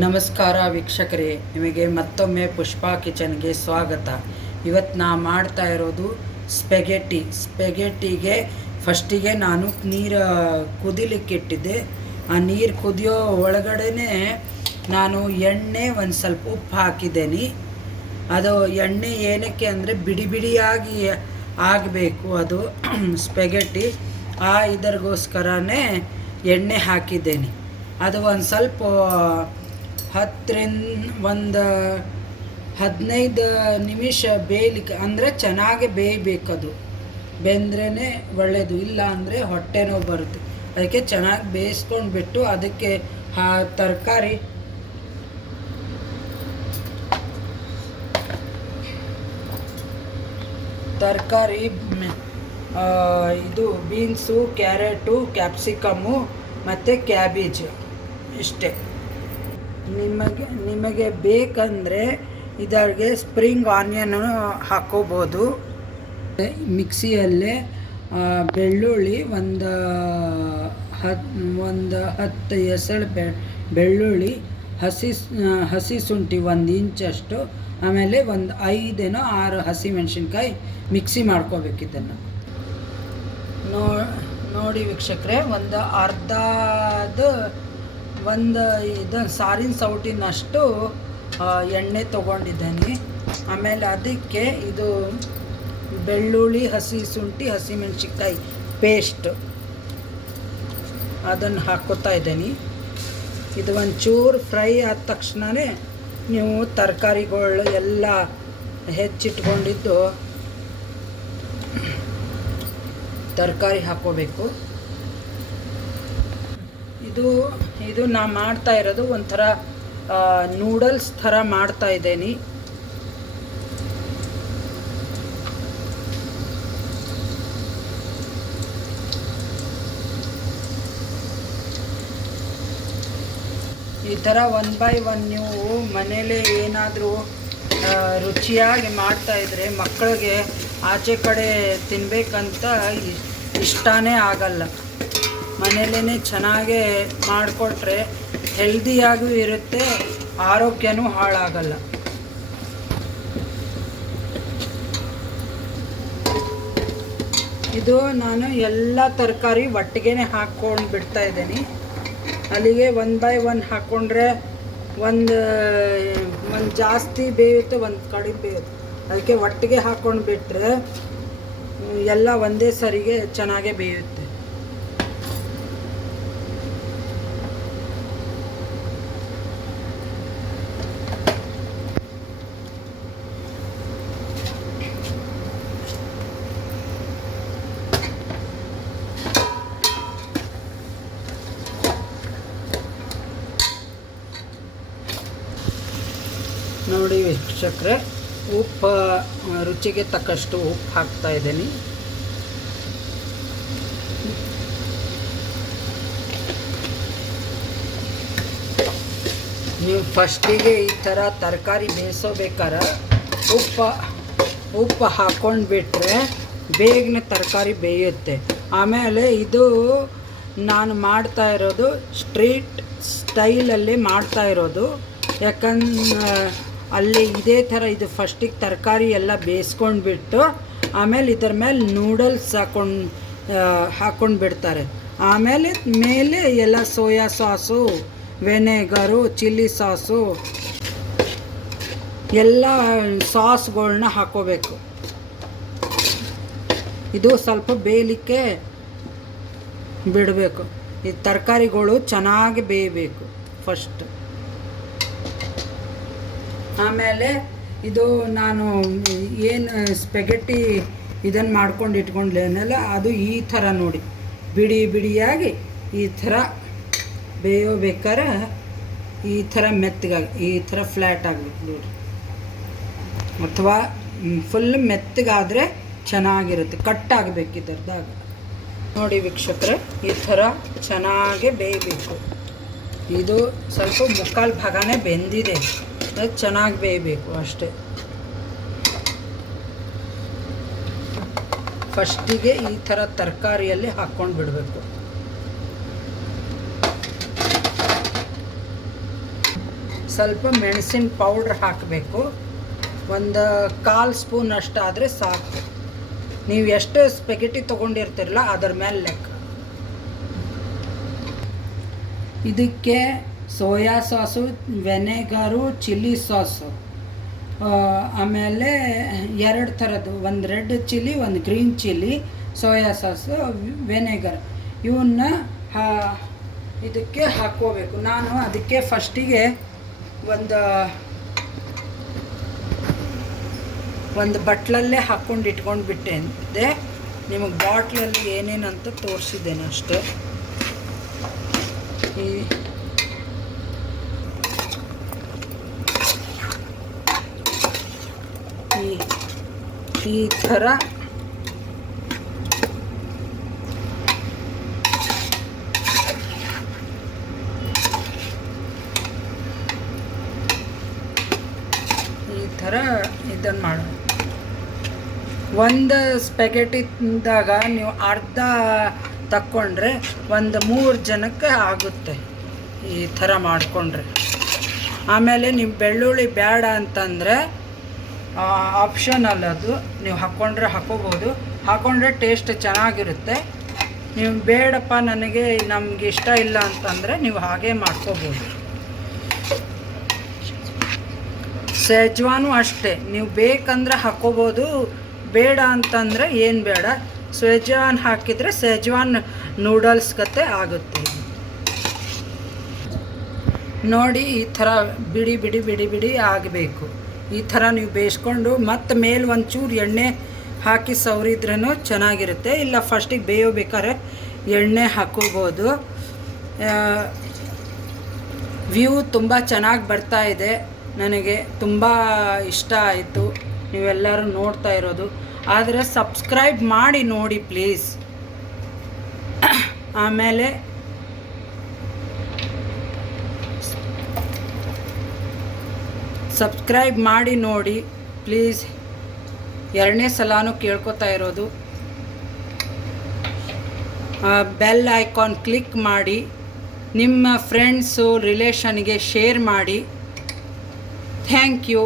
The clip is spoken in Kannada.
ನಮಸ್ಕಾರ ವೀಕ್ಷಕರೇ, ನಿಮಗೆ ಮತ್ತೊಮ್ಮೆ ಪುಷ್ಪಾ ಕಿಚನ್ಗೆ ಸ್ವಾಗತ. ಇವತ್ತು ನಾ ಮಾಡ್ತಾ ಇರೋದು ಸ್ಪೆಗೆಟ್ಟಿಗೆ ಫಸ್ಟಿಗೆ ನಾನು ನೀರು ಕುದಿಲಿಕ್ಕೆ ಇಟ್ಟಿದ್ದೆ. ಆ ನೀರು ಕುದಿಯೋ ಒಳಗಡೆ ನಾನು ಎಣ್ಣೆ ಒಂದು ಸ್ವಲ್ಪ ಉಪ್ಪು ಹಾಕಿದ್ದೇನೆ. ಅದು ಎಣ್ಣೆ ಏನಕ್ಕೆ ಅಂದರೆ ಬಿಡಿ ಬಿಡಿಯಾಗಿ ಆಗಬೇಕು ಅದು ಸ್ಪೆಗೆಟ್ಟಿ. ಇದರಿಗೋಸ್ಕರನೇ ಎಣ್ಣೆ ಹಾಕಿದ್ದೇನೆ. ಅದು ಒಂದು ಸ್ವಲ್ಪ 15 ನಿಮಿಷ ಬೇಯಲಿಕ್ಕೆ ಅಂದರೆ ಚೆನ್ನಾಗಿ ಬೇಯಬೇಕದು. ಬೆಂದ್ರೇ ಒಳ್ಳೆಯದು, ಇಲ್ಲ ಅಂದರೆ ಹೊಟ್ಟೆ ನೋವು ಬರುತ್ತೆ. ಅದಕ್ಕೆ ಚೆನ್ನಾಗಿ ಬೇಯಿಸ್ಕೊಂಡ್ಬಿಟ್ಟು ಅದಕ್ಕೆ ತರಕಾರಿ ಇದು ಬೀನ್ಸು, ಕ್ಯಾರೆಟು, ಕ್ಯಾಪ್ಸಿಕಮ್ಮು ಮತ್ತು ಕ್ಯಾಬೇಜ್ ಇಷ್ಟೇ. ನಿಮಗೆ ಬೇಕಂದರೆ ಇದಕ್ಕೆ ಸ್ಪ್ರಿಂಗ್ ಆನಿಯನ್ ಹಾಕೋಬೋದು. ಮಿಕ್ಸಿಯಲ್ಲೇ ಬೆಳ್ಳುಳ್ಳಿ ಒಂದು 10 ಎಸಳು ಬೆಳ್ಳುಳ್ಳಿ, ಹಸಿ ಶುಂಠಿ 1 ಇಂಚಷ್ಟು, ಆಮೇಲೆ ಒಂದು 5-6 ಹಸಿಮೆಣಸಿನ್ಕಾಯಿ ಮಿಕ್ಸಿ ಮಾಡ್ಕೋಬೇಕು. ಇದನ್ನು ನೋಡಿ ವೀಕ್ಷಕರೇ, ಇದು ಸಾರಿನ ಸೌಟಿನಷ್ಟು ಎಣ್ಣೆ ತೊಗೊಂಡಿದ್ದೇನೆ. ಆಮೇಲೆ ಅದಕ್ಕೆ ಇದು ಬೆಳ್ಳುಳ್ಳಿ, ಹಸಿ ಶುಂಠಿ, ಹಸಿಮೆಣಸಿನ್ಕಾಯಿ ಪೇಸ್ಟ್ ಅದನ್ನು ಹಾಕ್ಕೋತಾ ಇದ್ದೀನಿ. ಇದು ಒಂಚೂರು ಫ್ರೈ ಆದ ತಕ್ಷಣವೇ ನೀವು ತರಕಾರಿಗಳು ಎಲ್ಲ ಹೆಚ್ಚಿಟ್ಕೊಂಡಿದ್ದು ತರಕಾರಿ ಹಾಕ್ಕೋಬೇಕು. ಇದು ನಾ ಮಾಡ್ತಾ ಇರೋದು ಒಂಥರ ನೂಡಲ್ಸ್ ಥರ ಮಾಡ್ತಾ ಇದ್ದೀನಿ. ಈ ಥರ 1 by 1 ನೀವು ಮನೇಲೇ ಏನಾದರೂ ರುಚಿಯಾಗಿ ಮಾಡ್ತಾಯಿದ್ರೆ ಮಕ್ಕಳಿಗೆ ಆಚೆ ಕಡೆ ತಿನ್ನಬೇಕಂತ ಇಷ್ಟನೇ ಆಗಲ್ಲ. ಮನೇಲೇ ಚೆನ್ನಾಗೇ ಮಾಡಿಕೊಟ್ರೆ ಹೆಲ್ದಿಯಾಗೂ ಇರುತ್ತೆ, ಆರೋಗ್ಯನೂ ಹಾಳಾಗಲ್ಲ. ಇದು ನಾನು ಎಲ್ಲ ತರಕಾರಿ ಒಟ್ಟಿಗೆ ಹಾಕ್ಕೊಂಡು ಬಿಡ್ತಾ ಇದ್ದೀನಿ. ಅಲ್ಲಿಗೆ 1 by 1 ಹಾಕ್ಕೊಂಡ್ರೆ ಒಂದು ಜಾಸ್ತಿ ಬೇಯುತ್ತೆ, ಒಂದು ಕಡಿಮೆ ಬೇಯುತ್ತೆ. ಅದಕ್ಕೆ ಒಟ್ಟಿಗೆ ಹಾಕ್ಕೊಂಡು ಬಿಟ್ಟರೆ ಎಲ್ಲ ಒಂದೇ ಸರಿಗೆ ಚೆನ್ನಾಗೇ ಬೇಯುತ್ತೆ. ನೋಡಿ ವೀಕ್ಷಕರೇ, ಉಪ್ಪು ರುಚಿಗೆ ತಕ್ಕಷ್ಟು ಉಪ್ಪು ಹಾಕ್ತಾ ಇದ್ದೀನಿ. ನೀವು ಫಸ್ಟಿಗೆ ಈ ಥರ ತರಕಾರಿ ಬೇಯಿಸೋಬೇಕಾರೆ ಉಪ್ಪು ಹಾಕ್ಕೊಂಡು ಬಿಟ್ಟರೆ ಬೇಗನೆ ತರಕಾರಿ ಬೇಯುತ್ತೆ. ಆಮೇಲೆ ಇದು ನಾನು ಮಾಡ್ತಾ ಇರೋದು ಸ್ಟ್ರೀಟ್ ಸ್ಟೈಲಲ್ಲಿ ಮಾಡ್ತಾ ಇರೋದು. ಯಾಕಂದ್ರೆ ಅಲ್ಲಿ ಇದೇ ಥರ ಇದು ಫಸ್ಟಿಗೆ ತರಕಾರಿ ಎಲ್ಲ ಬೇಯಿಸ್ಕೊಂಡ್ಬಿಟ್ಟು ಆಮೇಲೆ ಇದರ ಮೇಲೆ ನೂಡಲ್ಸ್ ಹಾಕ್ಕೊಂಡು ಬಿಡ್ತಾರೆ. ಆಮೇಲೆ ಮೇಲೆ ಎಲ್ಲ ಸೋಯಾ ಸಾಸು, ವೆನೆಗರು, ಚಿಲ್ಲಿ ಸಾಸು ಎಲ್ಲ ಸಾಸ್ಗಳನ್ನ ಹಾಕೋಬೇಕು. ಇದು ಸ್ವಲ್ಪ ಬೇಯಲಿಕ್ಕೆ ಬಿಡಬೇಕು. ಈ ತರಕಾರಿಗಳು ಚೆನ್ನಾಗಿ ಬೇಯಬೇಕು ಫಸ್ಟ್. ಆಮೇಲೆ ಇದು ನಾನು ಏನು ಸ್ಪೆಗೆಟ್ಟಿ ಇದನ್ನು ಮಾಡ್ಕೊಂಡು ಇಟ್ಕೊಂಡ್ಲೇನಲ್ಲ, ಅದು ಈ ಥರ ನೋಡಿ ಬಿಡಿ ಬಿಡಿಯಾಗಿ ಈ ಥರ ಬೇಯೋಬೇಕಾರೆ ಈ ಥರ ಮೆತ್ತಗಾಗಿ ಈ ಥರ ಫ್ಲ್ಯಾಟ್ ಆಗಬೇಕು ನೋಡಿ. ಅಥವಾ ಫುಲ್ ಮೆತ್ತಗಾದರೆ ಚೆನ್ನಾಗಿರುತ್ತೆ, ಕಟ್ಟಾಗಬೇಕು ಇದರದಾಗ. ನೋಡಿ ವೀಕ್ಷಕರೇ, ಈ ಥರ ಚೆನ್ನಾಗಿ ಬೇಯಬೇಕು. ಇದು ಸ್ವಲ್ಪ ಮುಕ್ಕಾಲು ಭಾಗನೇ ಬೆಂದಿದೆ, ಅದು ಚೆನ್ನಾಗಿ ಬೇಯಬೇಕು ಅಷ್ಟೇ. ಫಸ್ಟಿಗೆ ಈ ಥರ ತರಕಾರಿಯಲ್ಲಿ ಹಾಕ್ಕೊಂಡು ಬಿಡಬೇಕು. ಸ್ವಲ್ಪ ಮೆಣಸಿನ ಪೌಡ್ರ್ ಹಾಕಬೇಕು. ಒಂದು 1/4 ಸ್ಪೂನ್ ಅಷ್ಟಾದರೆ ಸಾಕು. ನೀವು ಎಷ್ಟು ಸ್ಪೆಗೆಟಿ ತೊಗೊಂಡಿರ್ತೀರಲ್ಲ ಅದರ ಮೇಲೆ ಲೆಕ್ಕ. ಇದಕ್ಕೆ ಸೋಯಾ ಸಾಸು, ವೆನೆಗರು, ಚಿಲ್ಲಿ ಸಾಸು, ಆಮೇಲೆ 2 ಥರದ್ದು, ಒಂದು ರೆಡ್ ಚಿಲ್ಲಿ, ಒಂದು green chilli, soya sauce, vinegar ಇವನ್ನ ಇದಕ್ಕೆ ಹಾಕ್ಕೋಬೇಕು. ನಾನು ಅದಕ್ಕೆ ಫಸ್ಟಿಗೆ ಒಂದು ಬಟ್ಲಲ್ಲೇ ಹಾಕ್ಕೊಂಡು ಇಟ್ಕೊಂಡು ಬಿಟ್ಟಿದ್ದೆ. ನಿಮಗೆ ಬಾಟ್ಲಲ್ಲಿ ಏನೇನಂತ ತೋರಿಸಿದ್ದೇನೆ ಅಷ್ಟೇ. ಈ ಥರ ಇದನ್ನು ಮಾಡೋಣ. ಒಂದು ಸ್ಪೆಗೆಟಿದಾಗ ನೀವು ಅರ್ಧ ತಕ್ಕೊಂಡ್ರೆ ಒಂದು 3 ಜನಕ್ಕೆ ಆಗುತ್ತೆ ಈ ಥರ ಮಾಡಿಕೊಂಡ್ರೆ. ಆಮೇಲೆ ನೀವು ಬೆಳ್ಳುಳ್ಳಿ ಬೇಡ ಅಂತಂದರೆ ಆಪ್ಷನಲ್, ಅದು ನೀವು ಹಾಕ್ಕೊಂಡ್ರೆ ಹಾಕೋಬೋದು. ಹಾಕ್ಕೊಂಡ್ರೆ ಟೇಸ್ಟ್ ಚೆನ್ನಾಗಿರುತ್ತೆ. ನೀವು ಬೇಡಪ್ಪ ನಮಗೆ ಇಷ್ಟ ಇಲ್ಲ ಅಂತಂದರೆ ನೀವು ಹಾಗೆ ಮಾಡ್ಕೋಬೋದು. ಸೆಜ್ವಾನು ಅಷ್ಟೇ, ನೀವು ಬೇಕಂದ್ರೆ ಹಾಕ್ಕೋಬೋದು, ಬೇಡ ಅಂತಂದರೆ ಏನು ಬೇಡ. ಸೆಜ್ವಾನ್ ಹಾಕಿದರೆ ಸೆಜ್ವಾನ್ ನೂಡಲ್ಸ್ ಗತೆ ಆಗುತ್ತೆ. ನೋಡಿ ಈ ಥರ ಬಿಡಿ ಬಿಡಿ ಬಿಡಿ ಬಿಡಿ ಆಗಬೇಕು. ಈ ಥರ ನೀವು ಬೇಯಿಸ್ಕೊಂಡು ಮತ್ತು ಮೇಲೆ ಒಂಚೂರು ಎಣ್ಣೆ ಹಾಕಿ ಸವರಿದ್ರೂ ಚೆನ್ನಾಗಿರುತ್ತೆ. ಇಲ್ಲ ಫಸ್ಟಿಗೆ ಬೇಯಬೇಕಾದ್ರೆ ಎಣ್ಣೆ ಹಾಕೋಬೋದು. ವ್ಯೂ ತುಂಬ ಚೆನ್ನಾಗಿ ಬರ್ತಾ ಇದೆ. ನನಗೆ ತುಂಬ ಇಷ್ಟ ಆಯಿತು ನೀವೆಲ್ಲರೂ ನೋಡ್ತಾ ಇರೋದು. ಆದರೆ ಸಬ್ಸ್ಕ್ರೈಬ್ ಮಾಡಿ ನೋಡಿ ಪ್ಲೀಸ್. ಆಮೇಲೆ ಸಬ್ಸ್ಕ್ರೈಬ್ ಮಾಡಿ ನೋಡಿ ಪ್ಲೀಸ್. 2ನೇ ಸಲನೂ ಕೇಳ್ಕೊತಾ ಇರೋದು. ಬೆಲ್ ಐಕಾನ್ ಕ್ಲಿಕ್ ಮಾಡಿ, ನಿಮ್ಮ ಫ್ರೆಂಡ್ಸು ರಿಲೇಷನ್ಗೆ ಶೇರ್ ಮಾಡಿ. Thank you.